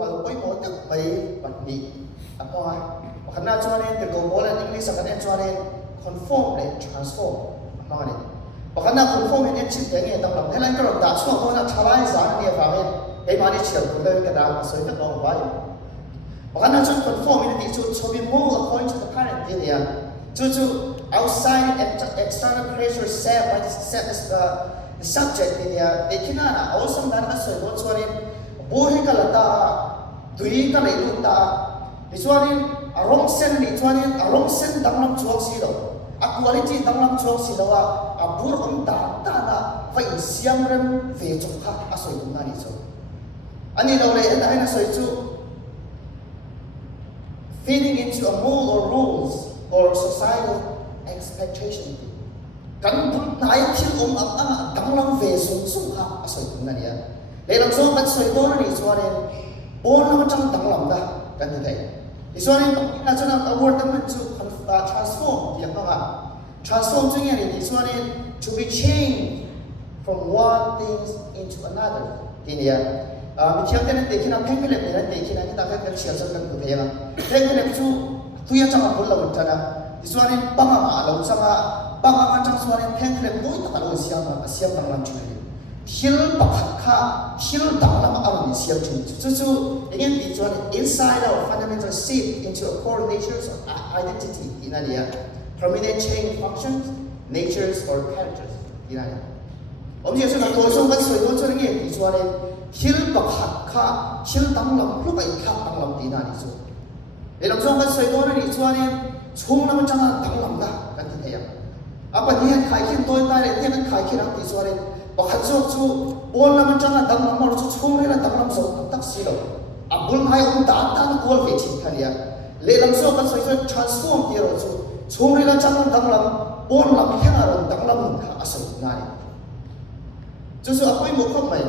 มาไปหมดไปบัดนี้apaขณะจวนนี้แต่ก็บอกแล้วอังกฤษกันจวนนี้ conform และ transform มาเนี่ยขณะ conform เนี่ยชิดอย่างเงี้ยต้องลองให้เราก็ลองด่าช่วงนั้นชาวบ้านสารเนี่ยฟังเนี่ยไอ้มาเนี่ยเชี่ยวคนเดินกระดาษสวยตะลองไว้ขณะจวน conform เนี่ยที่จุด so be more according to the current เนี่ยจุด outside external pressure set by the subject เนี่ยไอ้ที่นั่นเอาสมดันมาสวยบนจวนนี้โบให้กันละตาดุยกันเลยลุตาดิฉันอารมณ์เส้นดิฉันอารมณ์เส้นดังลำช่วงสิโลคุณภาพดังลำช่วงสิโลว่าบุรุษต่างต่างไฟเสียงเริ่มเฟยจุกค่ะอาศัยตรงนั้นดิฉันอันนี้เราเลยได้นะสวยจุ fitting into a mold or rules or societal expectation กันนายที่ดังลำเฟยสูงค่ะอาศัยตรงนั้นเนี่ยเลยเราส่งกันสวยตัวนี้ส่วนนี้โอนเราจังดังลำได้กันที่ไหนดิส่วนนี้เราจะนำ award ตั้งมันจะ transform อย่างนั้น transform จึงอย่างนี้ดิส่วนนี้ to be changed from one things into another ทีนี้มีเชื่อแต่ในเด็กนั้นเพ่งเล็บในเด็กนั้นที่ตั้งแต่เชื่อสักกันตัวเองเพ่งเล็บจู่ทุกอย่างจะมาบุญเราบุญจันทร์ดิส่วนนี้ปังอาเราจะมาปังอาจังส่วนนี้เพ่งเล็บมุ่งตั้งเราเสียงดังลำช่วยhilปักข้าhill ดังลำอารมณ์เสียงจุดจู่อย่างนี้ดิส่วน inside our fundamental seed into a core natures of identity ที่นั่นเนี่ย prominent chain functions natures or characters ที่นั่นผมจะส่งตัวส่งกันสวยตัวส่วนนี้ดิส่วน hill ปักข้า hill ดังลำลูกไอ้ข้าดังลำที่นั่นดิส่วนเราส่งกันสวยตัวนั้นดิส่วนช่วงนั้นมันจะมาดังลำกันที่ไหนapa dia khai kin toy tai le dia khai kin ang ti sore pakhat chu bol na man changa dang lam mar chu chhore la dang lam so tak si lo abul khai um ta ta na kol ve chin khania le lam so kan so transform ti ro chu chhore la chang dang lam bol lam khena ro dang lam kha asal na ni chu chu apoi mo khop mai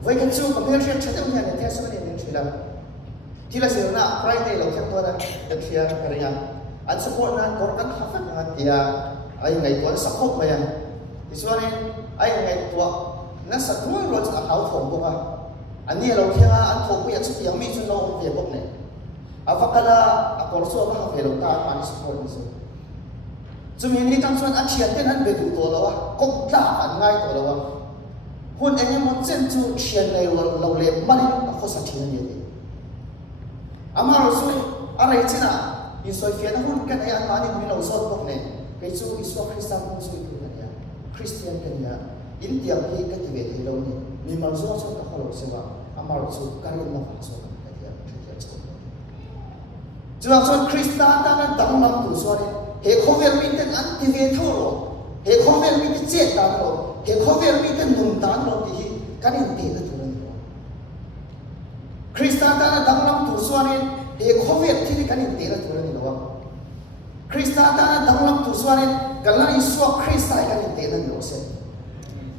vai kan chu compare chatam ya ne te so ne ning thila thila se na friday lo khem to na tak sia kariya an support na kor kan hafa na tia ai ngày tuần sắp khóc mày thì xưa này ai ngày tuần nó sắp nuôi rồi là hảo thổ của anh đi lâu kia anh thổ của anh xuất hiện mi chuyên lâu về bốc này phát cái là còn số các về lâu ta anh support như vậy chúng mình đi trong xuân anh triển đến anh về đủ tuổi rồi cũng đã anh ngay tuổi rồi hôn anh em muốn chân chú triển này lâu lệ mà đi nó có sản triển như vậy mà rồi xuân anh ấy chứ nào như soi phía nó hôn cái này anh nói đi lâu sâu bốc này cái chú Isu Kristan cũng suy tư này Christian cái này India cái tivi thì lâu này mình mà zo cho các họ sẽ vào mà rồi chú cái này nó phải zo cái này chú là cho Kristan ta nó đăng làm tu so này hệ không phải mình tên ăn tivi thâu rồi hệ không phải mình tên chết đàn rồi hệ không phải mình tên nung đàn rồi thì cái này tiền là tu này Kristan ta nó đăng làm tu so này hệ không phải thì cái này tiền là tu này đâu Krista ta đang làm tu suarin galan Isu Krista kan ite nan lo se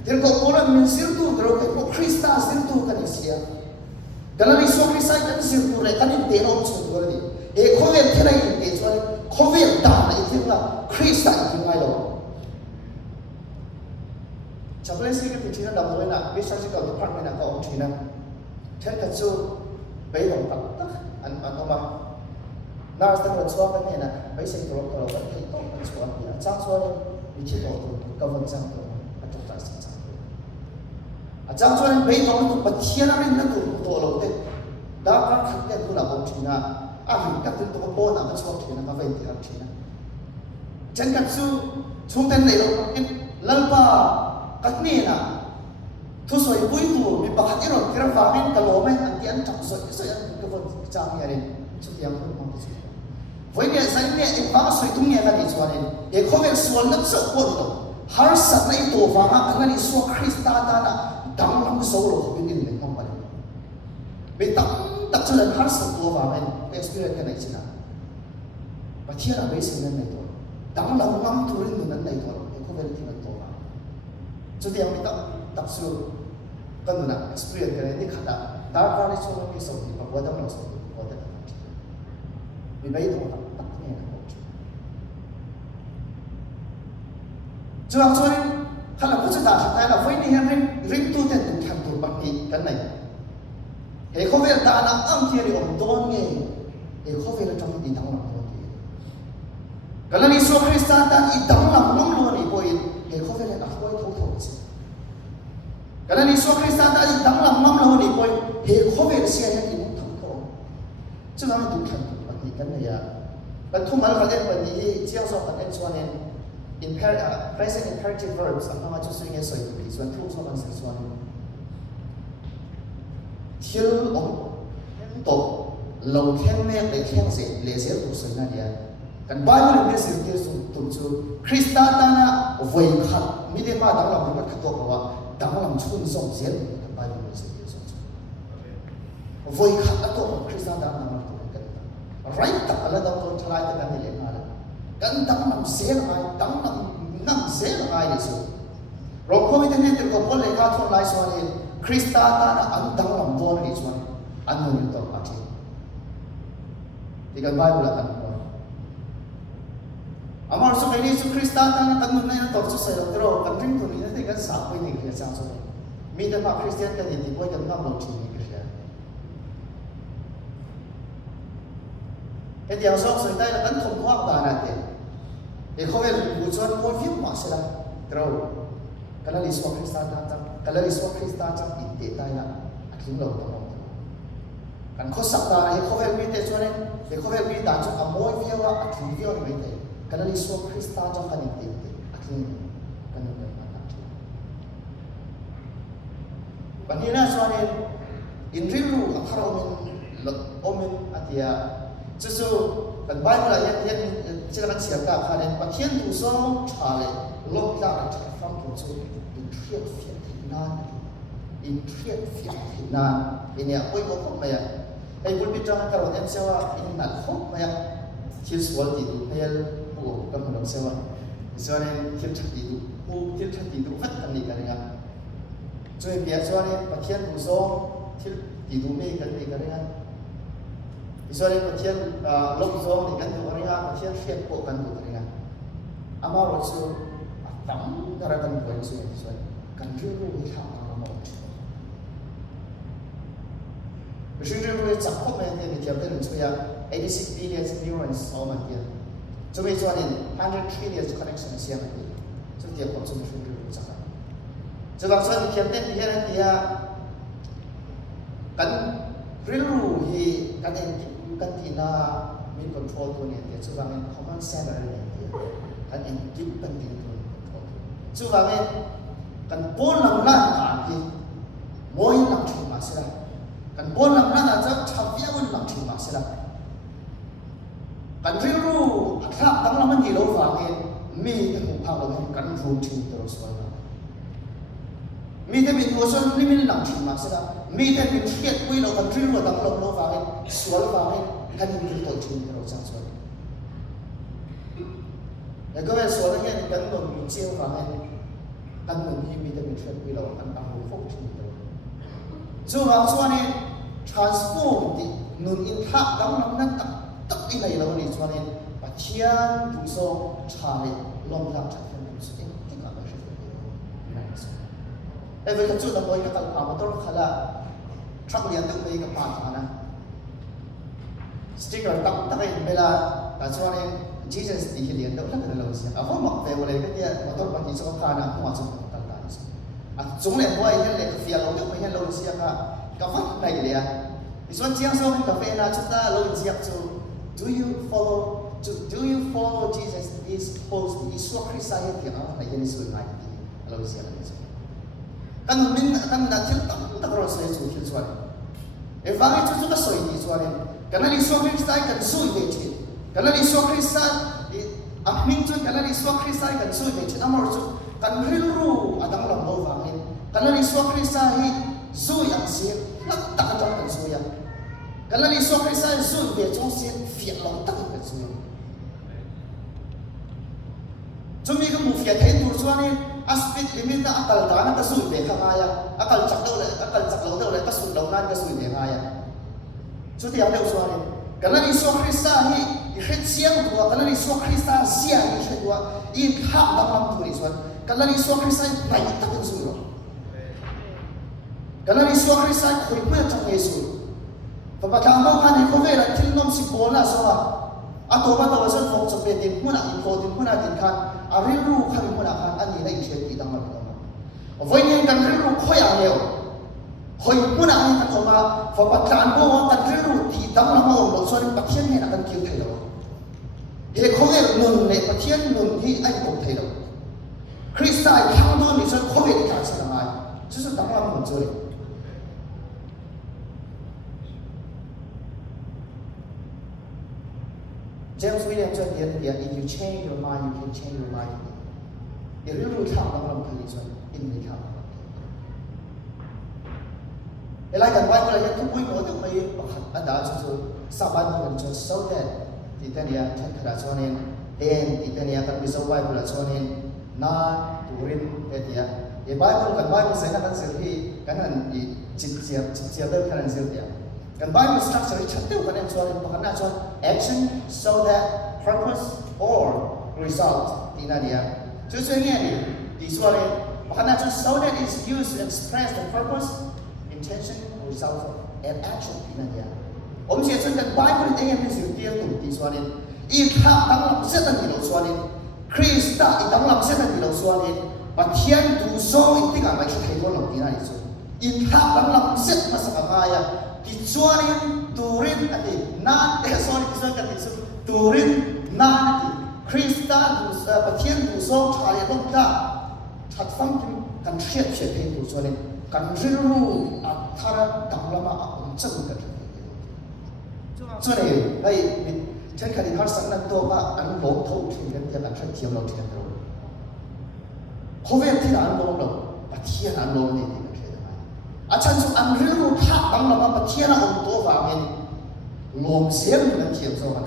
dir ko pura min sir tu dro ko Krista sir tu kan isia galan Isu Krista kan sir tu re kan ite no chu dro ni e khove thera ite suarin khove da na ite na Krista ki ngai lo chaplain si ke thina dam lo na biological department na ko thina thai ka chu bai lo tak an ma nars ta ro chuak kan na bai sei tro tro kan thei to kan chuak ya chang chuan ni chi to ka van chang to a to ta sa chang a chang chuan bai to tu pathian a rin na tu to lo te da ka khat te tu na bom thina a hin ka tu to bo na ka chuak thina ma vai ti ra thina chan ka chu chung ten nei lo in lalpa kat ni na thu soi pui tu mi pakhat ero kira fa men ka lo men an ti an chak so an ka von chang ya rin chu yang ko ma chu với cái danh này em phá suy tung nghe là đi xóa đi để không biết xóa nước sợ quân đâu har sát này tổ phá mà anh ấy xóa Krista ta là đắng lắm sâu rồi bên in mình không phải vì tập cho nên har sát tổ phá mình experience cái này chứ nào và chia là mấy sự này tổ đắng lắm thu lên mình này tổ để không biết thì mình tổ phá cho nên mình tập sự cần là experience cái này đi khát đã ra đi xóa cái sầu thì mà qua đắng là sầu qua đắng vì vậy tổ chú học cho nên hay là cũng sẽ đạt được là với này ring tu tên tu tham tu bạc đi cái này he khovel ta na am ki ri om don nge he khovel ta mi dang lam lo ti kalani so krista ta i dang lam ngom lo ni poi he khovel na khoi tho tho chi kalani so krista ta i dang lam ngom lo ni poi he khovel sia ya ni tho tho chu na mi du khan pa ti kan ya ban thu mal ka le pa ni chiang so kan en chuan en present imperative verbs ang chu swing so pi chuan thu so kan se chuan thil om to lo khen me le khen se le se tu so na dia kan bible me se ti su tu chu krista ta na voi khat mi de ma dang lam ma khat to wa dang lam chun song se kan bible me se ti so voi khat to krista ta na ma tu kan right ta ala da to thlai ta kan le na kan dang lam se ai dang lam nam se ai ni so ro ko mi te ne te ko ko le ka thon lai so ni krista ta na an dang lam bon ni chuan an no ni to a thi dikan bible kan ko amar so kai ni su krista ta na kan mun na to su se lo tro kan ring tu ni te kan sa ko ni ke cha so mi te ma christian ka ni ti ko kan ngam lo thi ni ke ya e dia so so dai la kan thom wa ba na te e khovel bu chuan ko fi ma se la tro kala li so krista ta kala li so krista cha ti te tai na a thim lo to kan kho sak ta he khovel mi te chuan he khovel mi da chu a moi vi wa a thim vi on mai te kala li so krista cha kan ti te a thim kan ni kan ta thi ban ni na chuan in rilu a kharo min lot omin atia chu kan bible la yan chila kan sia ka khanen pathian tu so thale lok la ka from tu chu in triat fiat na in ya oi ko ma ya ai bul bitang ka ro em sewa in na khop ma ya thil swal ti du pel bu kam lo sewa zone thil thati du bu thil thati du fat kan ni ka nga choi bia zone pathian tu so thil ti du me kan ni ka nga Israel pathian lok zong ni kan tu ringa pathian fiat po kan tu ringa ama ro chu tam dara kan tu chu Israel kan ju ru ni tha ma mo Bishun ju ru chak ko me ni tiap den chu ya 86 billion neurons all ma dia chu me chuan in 100 trillion connection sia ma dia chu tiap ko chu bishun ju ru chak chu bang chuan tiap den dia dia kan rilu hi kan en kan tina min control tu ni dia chu bang en command center ni dia kan en keep kan tin tu control chu bang en kan pon lam na ta ki moi lam thu ma sila kan pon lam na cha thavia un lam thu ma sila kan rilu atha tang lam ni lo fa nge mi te hu phang lo kan ru thu to so mi te min wo son ni min lam thu ma sila mi te min thiet pui lo kan rilu dang lo fa nge sual fa nge kan ni to thu to cha so ya ko ve sual nge kan lo mi chiu fa nge kan ni mi te min thiet pui lo kan ang ru fo thu to so ha chuan ni transform ti nun in tha dang lam na tak i nei lo ni chuan ni pathian tu so chai long la cha fen tu se ti ka ba she e ve ka chu da boy ka kal pa ma tor khala truck lian tu me ka pa ta na sticker tak tak ai bela ta chuan ni Jesus ti lian do la ka lo sia a ho ma ve wo le ka dia motor pa ti so ka na ma chu ta ta a chung le boy hen le ka fia lo tu me hen lo sia ka fa nai le ya iswan chiang so ka fe na chu ta lo sia chu do you follow Jesus is supposed to is so Christ ai ti a na yen is so nai ti lo sia le kan min kan da thil tak ro se chu thil chuan e vangi chu ka soi ti chuan kan ni so Christ ai kan sui ve chi kan ni so Christ a min chu kan ni so Christ ai kan sui ve chi amor chu kan ril ru adang lam lo vangi kan ni so Christ ai zui ang si lak tak ta kan sui ya kan ni so Christ ai zui ve chu si fiat lo tak kan sui chu mi ka mu fiat hen tur chuan ni aspect limit na akal ta na ka sui ve kha ya akal chak lo le ka sui lo na ka sui ve ya chu ti ya le chuan ni kan ni so Christ ai i khet siang tu kan ni so Christ ai sia i khet wa i kha dam lam tu ni chuan kan ni so Christ ai pai tak kan sui ro kan ni so Christ ai khoi pe chang ye sui fa pa thang bang han ko ve la thil nom si bol na so a to ba to san fok so pe tin huna in ko tin huna tin khan a ri ru khan huna khan ani nei che ti dang ma voi ni kan ri ru khoi a leo khoi huna ai kan ma fa pa thang bo kan ri ru ti dang la ma lo so ni pa thian ne na kan kiu thai lo he ko ve nun ne pa thian nun hi ai ko thai lo Christai thang do ni so ko ve ti ka sa mai chu su dang la ma zo le James William said that if you change your mind, you can change your life. If you doทางบางลำคือส่วนอินในทางเวลาการไหว้เราจะทุกวันเราต้องไปอันดาสุดๆสาบานกันจนสุดเด็ดที่ตอนนี้ท่านขนาดส่วนนี้เองที่ตอนนี้การไปสวายเราส่วนนี้น่าตุรินเดียเดี๋ยวไหว้กันไหว้กันเสร็จแล้วกันเสร็จที่กันนั่นอีจิตเสียเดิมกันนั่นเสร็จเดียกันไหว้กัน structure ชัดเจนกันนั่นส่วนนี้เพราะกันนั่นส่วน action so that purpose or result ที่นั่นเดียจุดส่วนนี้ที่ส่วนนี้เพราะกันนั่นส่วน so that is used to express the purpose intention result and action ที่นั่นเดียผมเชื่อส่วนกันไหว้กันเองเป็นสิ่งที่ถูกที่ส่วนนี้อีกถ้าตั้งหลักเส้นนั้นที่เราส่วนนี้คริสต์อีกตั้งหลักเส้นนั้นที่เราส่วนนี้ปะเทียนดูโซ่อีกที่การไม่ใช่ใครตัวหลักที่นั่นอีกส่วนอีกถ้าตั้งหลักเส้นมาสักการะที่ส่วนนี้ตูรินอันนี้นั่นส่วนที่ส่วนกันที่สุดตูรินนั่นที่คริสต์ดูปะเทียนดูโซ่ชาลีต้องการชัดฟังกันเชียบเพลงดูส่วนนี้กันรู้อัตราตั้งหลักมาอุ่นจังกันส่วนนี้ไอ้ฉันเคยได้ยินสักนัดตัวว่าอันโลกทุ่งที่กันจะกันใช้เทียมเราเทียมเราเขาเวทีอันโลกเราปะเทียนอันโลกนี่ที่กันใช้ได้อาจารย์สุอันรู้ทักตั้งหลักมาปะเทียนอันตัวฟังเองลมเสียงมันเทียมโซ่กัน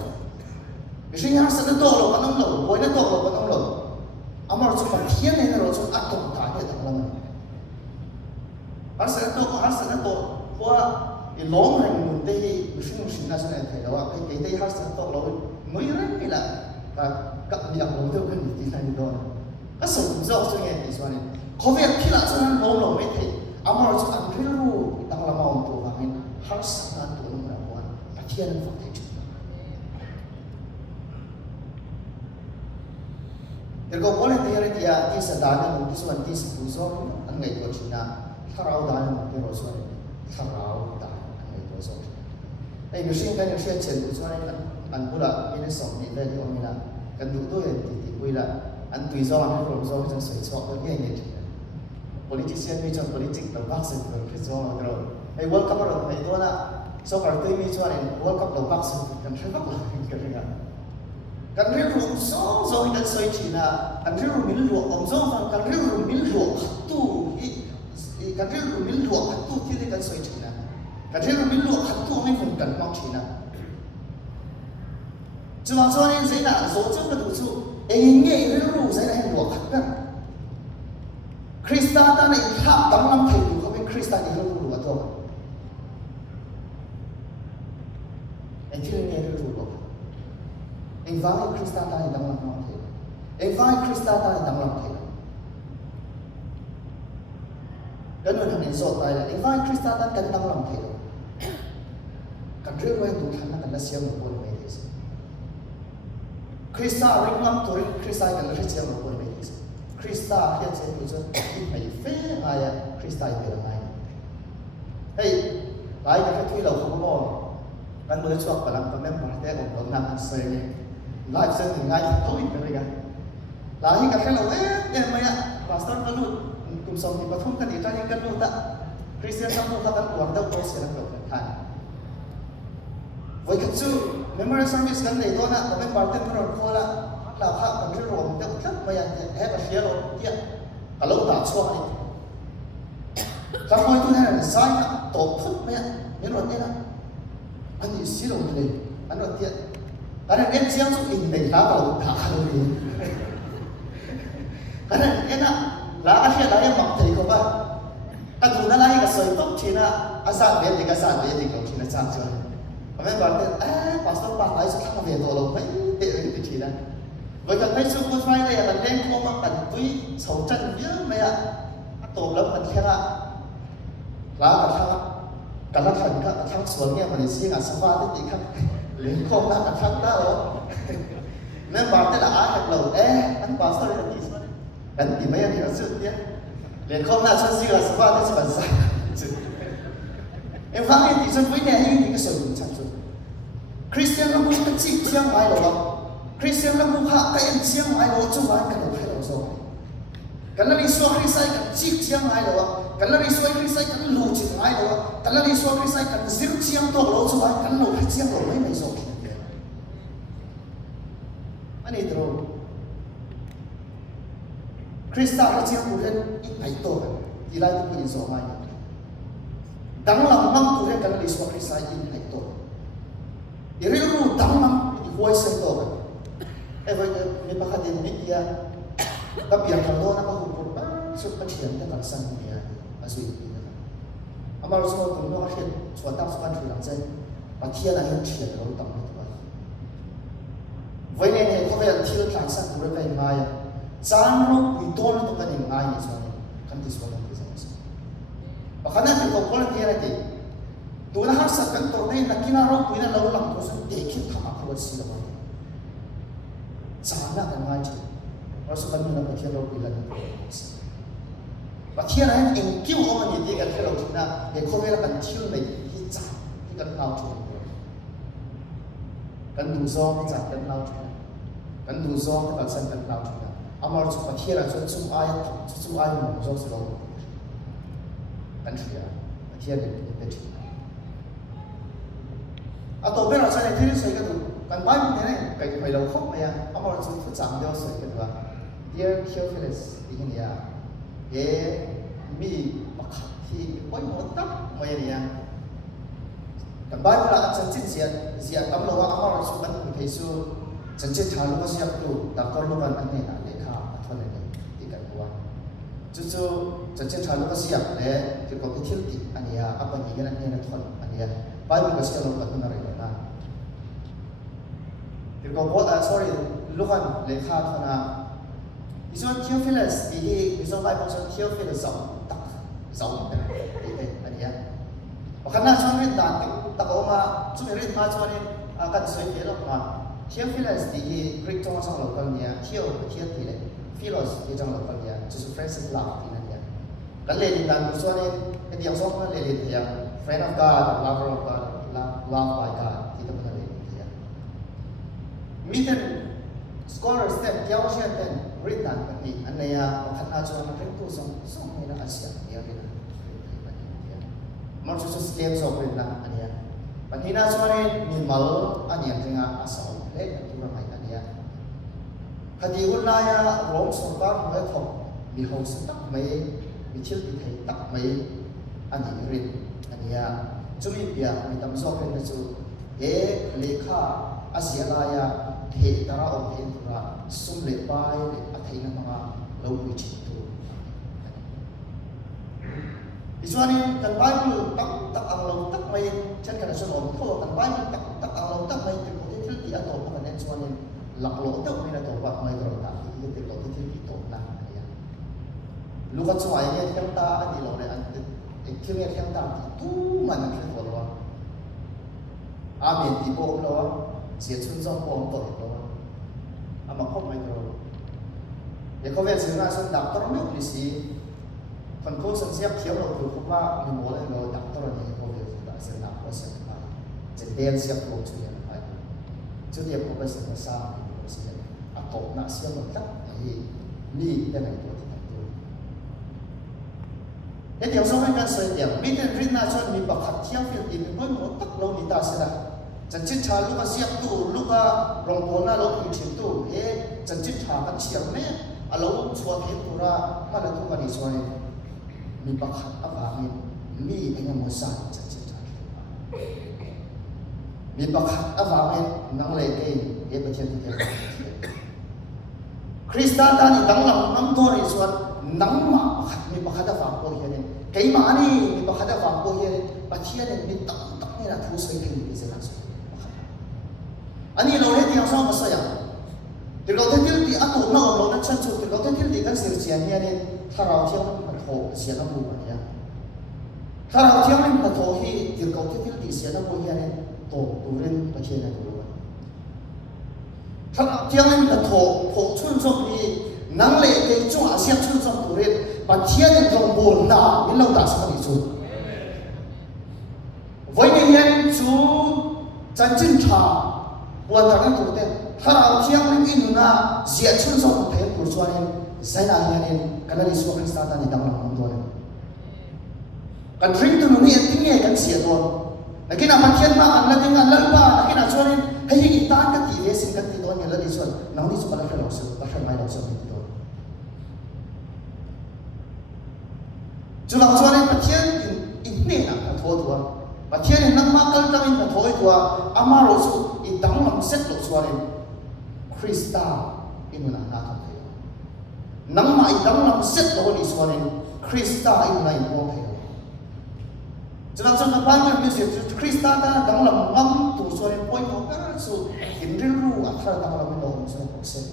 ไม่ใช่ยังสักนัดตัวเราก็ต้องเราไว้นัดตัวเราก็ต้องเราอามาเราจะปะเทียนในเราจะอัดตรงฐานเนี่ยตั้งหลักมันอันสักนัดตัวว่าอีหลงแห่งมุนเตยไม่ใช่มุนสินาส่วนไหนเท่าว่าไอ้เตยฮัสต์ตัวเราไม่เรื่องนี่แหละกับมีอย่างลงเท่ากันที่นั่นโดนก็ส่งเจ้าส่วนไหนที่ส่วนนี้เขาเรียกที่ละส่วนนั้นลงไม่เท่อามาเราจะอันที่รู้ตั้งละมาองตัวว่าเห็นฮัสต์นั้นตัวนึงแล้วว่าปะเทียนฝักเท่แต่ก็พอเลยที่อะไรที่สดาเนี่ยที่ส่วนที่สุดส่วนอันไหนตัวชินะถ้าเราได้ที่เราส่วนถ้าเราได้ไอ้เรื่องการเชื่อเชื่อดูส่วนนี้อันบุระมีในสองนี้ได้ที่ว่ามีละกันดูตัวอย่างที่คุยละอันตุยซ้อนให้ผมซ้อนจะสวยชอบตัวเองเนี่ย politician มีจน politics เราบักสิ่งเราคิดซ้อนเราไอ้ world cup เราไอ้ตัวน่ะสกัดตัวมีส่วนนี้ world cup เราบักสิ่งกันใช่ไหมกันเรื่องกันเรื่องรู้ซ้อนกันสวยจีน่ะกันเรื่องมิลล์อมซ้อนกันเรื่องมิลล์ตู้กันเรื่องมิลล์ตู้ที่ได้กันสวยจีน่ะกันที่เราไม่รู้ขัดตัวไม่คงกันมากทีนะจะมาส่วนนี้สินะโซ่จะมาดูสู้เองเนี่ยไม่รู้สินะให้หลวงขัดกันคริสต์ตาในทับตั้งลำไทยดูเขาเป็นคริสต์ที่เขารู้ว่าตัวเองที่เรื่องนี้รู้หรอกเองว่าคริสต์ตาในตั้งลำไทยเองว่าคริสต์ตาในตั้งลำไทยกันเหมือนทำเองโซ่ตายเลยเองว่าคริสต์ตาในกันตั้งลำไทยกันเรื่องไว้ดูทันนะกันละเสียงมันไม่ได้สิคริสต์เรื่องนั้นตัวคริสต์กันละเสียงมันไม่ได้สิคริสต์เห็นเสียงดูจนที่ไม่เฟ้ออะไรคริสต์เป็นอะไรเฮ้ยหลายกันที่เราเขาบอกกันเมื่อช่วงกำลังทำแม่มาแต่ผมนั่งเสียงหลายเสียงง่ายเขาอีกเป็นอะไรกันหลายกันแค่เราเนี่ยไม่อะพาสเตอร์ก็รู้กลุ่มสองที่ประทุมกันอีกท่านยังกันรู้แต่คริสเตียนทั้งหมดเขากันหวังเดาโพสกันแล้วกันท่านไว้ขัดสู้ memory service กันในตัวน่ะผมเป็นบาร์เทนเดอร์คนละเราพักกันที่รวมเดี๋ยวทักไปอย่างแฮปปี้เชียร์เราเที่ยฮัลโหลด่าช่วงนี้คำพูดที่นั่นสายน่ะตบทุบไปอ่ะนี่รถเนี่ยนะอันนี้สิลงเลยอันรถเที่ยอันนั้นเอ็นเสียงสุดอินเดียเราด่าเลยอันนั้นเอ็นน่ะลาอาเชียร์เรายังมักใจเขาว่าถ้าดูนั่นอะไรก็สวยต้องชีนะอาซาเบียดีก็ซาเบียดีก็ชีนะจ้างช่วยผมไม่บอกเลยพาสต้าปากไหลสุดท้ายเวียนตัวเราไม่เตะไปทีนั้นวันกันไม่สู้คนไฟเลยอ่ะมันเล่นโค้งมาปั่นตุ้ยเสาจันเยอะไหมอ่ะตัวแล้วมันแค่ละล้ากับท่า กันละทันก็ทั้งสวนเนี่ยมันสิงาสภาที่ครับเลี้ยงครอบหน้ากันทั้งได้หรอแม่บาดแต่ละอาหักเราอันบาดสเลยดีสุดกันดีไม่ดีสุดเนี่ยเลี้ยงครอบหน้าชนสิงาสภาที่สบายใจฟังดีสุดวิเนี่ยนี่ก็สนุกจังสุดคริสเตียนเราบุกจิเชียงใหม่หรอคริสเตียนเราบุกหาไปเชียงใหม่หรอจุดวันกันเราให้เราส่งกันแล้วนี่ส่วนคริสเตียนกันจิเชียงใหม่หรอกันแล้วนี่ส่วนคริสเตียนกันลูจิใหม่หรอกันแล้วนี่ส่วนคริสเตียนกันซิลเชียงตัวเราจุดวันกันเราให้เชียงเราไม่ส่งอันนี้ตรงคริสต์เราเชียงบุเรนอีกไหนตัวกันที่ไล่ทุกคนส่งมาดังหลังมั่งตัวเรื่องกันแล้วนี่ส่วนคริสต์อีกไหนตัวอีเรื่องรู้ดังมั่งอีกหัวเสียงตัวกันวันมีประคดีมิเดียกับอย่างทางโน้นนะครับผมสุดประเทียนแต่กันสั่งเนี่ยมาสุดที่นะครับอามาเราสมมติว่าเราเห็นส่วนตั้งสุพรรณถือหลังใจประเทียนอะไรเฉียดเราต่ำนิดว่าวันนี้เนี่ยเขาไปที่เราหลังสั่งตัวไปมาจานเราคุยตัวเราต้องการยังไงเนี่ยส่วนนี้กันที่ส่วนนั้นคือสิ่งที่เพราะขณะที่เขาคนที่อะไรที่ตัวนั้นสักกันตัวนี้นักกีฬาเราคุยนั้นเราหลังตัวสุดเด็กคิดทำอะไรสิ่งเหล่านี้จานนั้นกันง่ายจริงเราสมมติเราประเทศเราคุยแล้วประเทศนั้นเองคิวมันยิ่งกันที่เราคิดนะเด็กคนนี้เราเป็นคิวในที่จ่ายที่กันเราชมกันดูซองจ่ายกันเราชมกันดูซองกันสั่งกันเราชมอามาเราประเทศเราจนสุ่มอายหมู่จงสโลกันเสียประเทศนี้เป็นที่อาตัวเป็นเราใช้ในที่นี้ใช้กันดูกันบ้านเนี่ยไปเราคบไหมอ่ะอามาเราจะฝึกจำเดียวใช้กันว่า Dear Theophilus อีกเนี่ยมีบักที่ป้อยหมดตั้งไม่เนี่ยกันบ้านเราจังจิตเสียตั้มเราว่าอามาเราสุกันคุณเทสุจังจิตทารุก็เสียตัวดักตัวลูกกันอันนี้นะเลขาทนเลยที่กันว่าจู่ๆจังจิตทารุก็เสียเลยที่เขาไปเที่ยวติอันนี้อัปนี้กันอันนี้นะทนอันนี้บ้านก็เสียลูกกันอะไรกันนะที่เขาบอกsorry ลูกกันเลขาทนอีส่วน Theophilus อีส่วนไปบอกส่วน Theophilus สองอันนี้เพราะขณะช่วงเรียนตักออกมาช่วงเรียนมาช่วงนี้กันสวยเยอะหรอกมา Theophilus ที่กรีกจังหวัดสังหลักกันเนี่ยเที่ยวที่เลย Philos ที่จังหวัดกันเนี่ย就是 Francis Love ที่นั่นเนี่ยกันเลยดีกันส่วนนี้เดี๋ยวสองคนเลยดีที่ Friend of God Lover of God Love by God ที่ต้องกันเลยที่มีแต่ scholars แต่เกี่ยวเชื่อแต่ริดานแบบนี้อันนี้ขณะช่วงนั้นเรื่องตัวส่งให้เราอาศัยเดียวกันมันจะสเกลส่งไปนะอันนี้ปัจจุบันช่วงนี้มีมาลอันนี้ถึงอาศัยเล็กตัวใหม่อันนี้คดีอุลายร้องสงครามไม่ถกมีห้องสตักไม่มีเชี่ยวติดไทยตักไม่อันนี้ริดอันนี้จุดนี้เปียมีตำส่งเป็นจุดเลขาอาศัยลายเทตระองค์เห็นตัวสุ่มเล็บไปอัฐินั้นมาเราคุยชิดตัวอีส่วนนี้กันไปคือตักเอาเราตักไม่เช่นกันส่วนของเขากันไปตักเอาเราตักไม่ถึงคนที่ที่อัตโตกันในส่วนนี้หลักโลตักไม่ได้ตัวว่าไม่ตัวตักที่ติดโลที่ตัวนั่นเนี่ยลูกก็ช่วยเนี่ยที่ตาที่เราเนี่ยอันที่เนี่ยที่ตาตู้มันนั่นคือตัวเราอาเมนที่บอกเราเสียชุนซ่อมปองตัวเราอามาคบไม่ตัวเดี๋ยวเขาเวสิงห์ส่วนดับตัวเราไม่คุยสิคนเขาสัญญาเที่ยวเราคือเขาว่ามีโมเลเราดับตัวเราเนี่ยเขาเวสิงห์สิงห์ดับเขาเสียไปจะเดินเสียโลกช่วยกันไปจุดเดียวเขาไปเสียงซ้ำเสียอาตกหนักเสียหมดทั้งนี่ได้ไหนตัวที่ไหนตัวเดี๋ยวส่งให้กันสวยเดียวมีแต่รินนาชนมีบักขัดเที่ยวฟิลตินเป็นคนตักเรามีตาเสียจันจิตชาลูกก็เสียบตู้ลูกก็รองโผล่เราคุยถึงตู้จันจิตชากันเสียบเนี่ยเราชัวร์เห็นตัวเรามันเลยทุกวันนี้ชัวร์มีบักขัดอับหามีเองมันสั่งจันจิตชามีบักขัดอับหานั่งเลยประเทศที่เดียวคริสต์ตานี่ตั้งหลังนั่งตัวนี่ชัวร์นั่งมามีบักขัดอับหาโอ้ยเนี่ยไก่มานี่มีบักขัดอับหาโอ้ยเนี่ยประเทศเนี่ยมีตั้งนี่นะทุกสิ่งที่มีเสนาสนะอันนี้เราเรียกอย่างสองภาษาอย่างที่เราที่ที่อัตโนมัติเรานั้นฉันสุดที่เราที่ที่กันเสียเนี่ยนี่ถ้าเราเที่ยวมันโผล่เสียน้ำมูกอันนี้ ถ้าเราเที่ยวไม่มาโทที่เดี๋ยวเขาที่ติเสียแล้วพวกนี้โตตัวเล่นประเทศนั้นตัวถ้าเราเที่ยวไม่มาโทพวกชุนชมดีนังเล่ในจังหวะเสียชุนชมตัวเล่นประเทศนั้นตรงบนหน้าไม่เราด่าสักนิดสุดวันนี้ยังจูจันจินชาวันทางนั้นตัวเต้ถ้าเราเที่ยวไม่อินนะเสียชุนชมเพลผู้ส่วนนี้ใส่หน้าเนี่ยกันเลยสวมคริสต์ในดังหลังของตัวเนี่ยกันริงตัวนี้ทิ้งเนี่ยกันเสียตัวนักกินอาเทียนมาอันนั้นงานเลิกบ้านักกินอาชวนนี้ให้ยิ่งตานกันตีเวสินกันตีตัวเนี่ยแล้วดิส่วนน้องนี่สุภาพเราสุภาพไม่เราสุภาพตัวจุดหลังชวนนี้ประเทศอินเนี่ยนะโทษตัวประเทศนี้นักมาเกิดตั้งอินโทษตัวอามาเราสุอินดังหลังเสร็จเราชวนนี้คริสต์อินน่ะน่าทำเลยนังมาอินดังหลังเสร็จเราดิส่วนนี้คริสต์อินน่ะอินโอเคจะรับชมบ้านมันมีเสียงคริสต์ดังหลังมั่งตัวส่วนนี้ป่วยหมดแล้วสุดอินริรูอัคราดังหลังไม่โดนส่วนนี้เสร็จ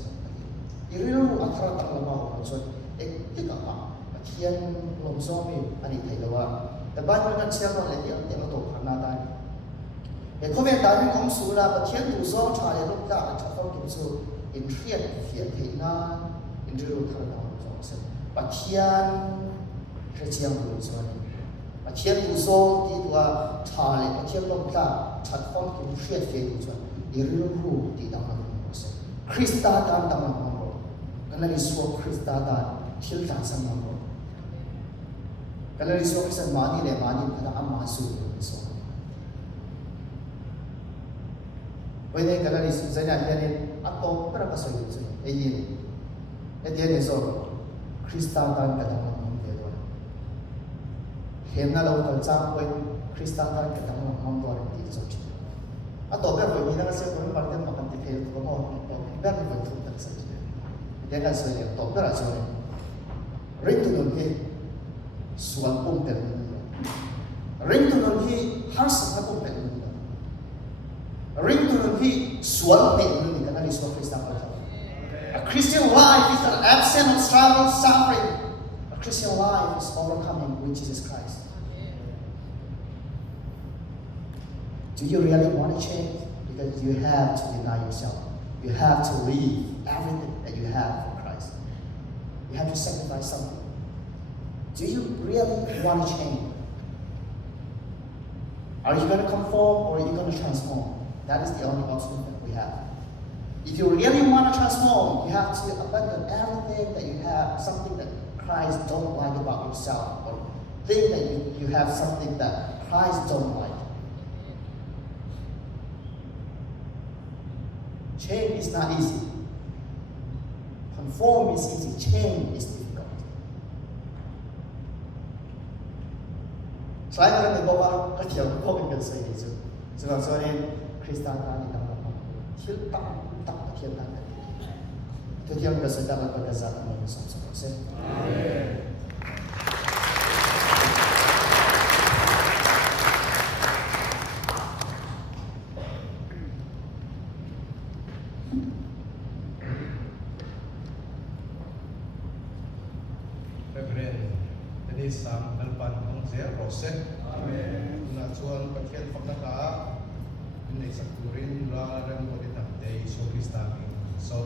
อินริรูอัคราดังหลังมาส่วนที่กับมาเทียนลมซ้อมมีอันนี้ไทยแล้วว่าแต่บ้านมันกันเชื่อมันเลยที่อันเราตกขนาดนั้นเห็นเขาเป็นตาเป็นของสูราเทียนตัวซ้อมชายลูกตาจะต้องกินสูอินเทียนเทียนเทียนอินริรูอัคราดังหลังเสร็จเทียนเทียนตัวส่วนนี้เทียนตัวโซ่ที่ตัวชาเลยเทียนลงตาชัดฟองกินเทียนเฟียนตัวอีเรื่องรู้ที่ดังนั้นคริสต์ดังดังนั้นมั้งกันเลยสวมคริสต์ดังที่ดังสัมมั้งกันเลยสวมคริสต์มานี่เลยมานี่พระอามาสูสวมวันนี้กันเลยสิ่งที่เนี่ยเนี่ยอัตโตประกาศสุดๆไอ้ยี่ไอ้เดียนี่สวมคริสต์ดังกันดังนั้นเห็นนะเราตอนจ้างเป็นคริสต์ดังกันดังนั้นมองตัวเราที่สุดอัตโตแบบวันนี้นะเสียคนบางทีมากันที่เพลตัวมองตัวแบบเป็นคนทุกข์ทั้งสิ้นเดี๋ยวกันเสียตัวแบบอะไรเรื่องตัวนี้ส่วนปุ่มเป็นเรื่องตัวนี้หาสิ่งปุ่มเป็นเรื่องตัวนี้ส่วนเป็นนี่กันนี่ส่วนคริสต์ดังกัน A Christian life is an absence of struggle, suffering. A Christian life is overcoming with Jesus Christ. Do you really want to change? Because you have to deny yourself. You have to leave everything that you have for Christ. You have to sacrifice something. Do you really want to change? Are you going to conform or are you going to transform? That is the only option that we have. If you really want to transform, you have to abandon everything that you have, something that Christ don't like about yourself, or think that you have something that Christ don't like. Change is not easy. Conform is easy. Change is difficult. ใช้กันในบอกว่าก็เที่ยวพวกเป็นกันสวยดีสุดสำหรับส่วนนี้คริสต์ตานี่ต่างๆที่ตั้งเทียนตั้งกันทุกอย่างก็สุดแล้วก็จะจัดในสองเส้นIsang alpan ng zero set. Na chuan pathian pagkaka inay sa kurin mula rin mo din ang day so Kristami. So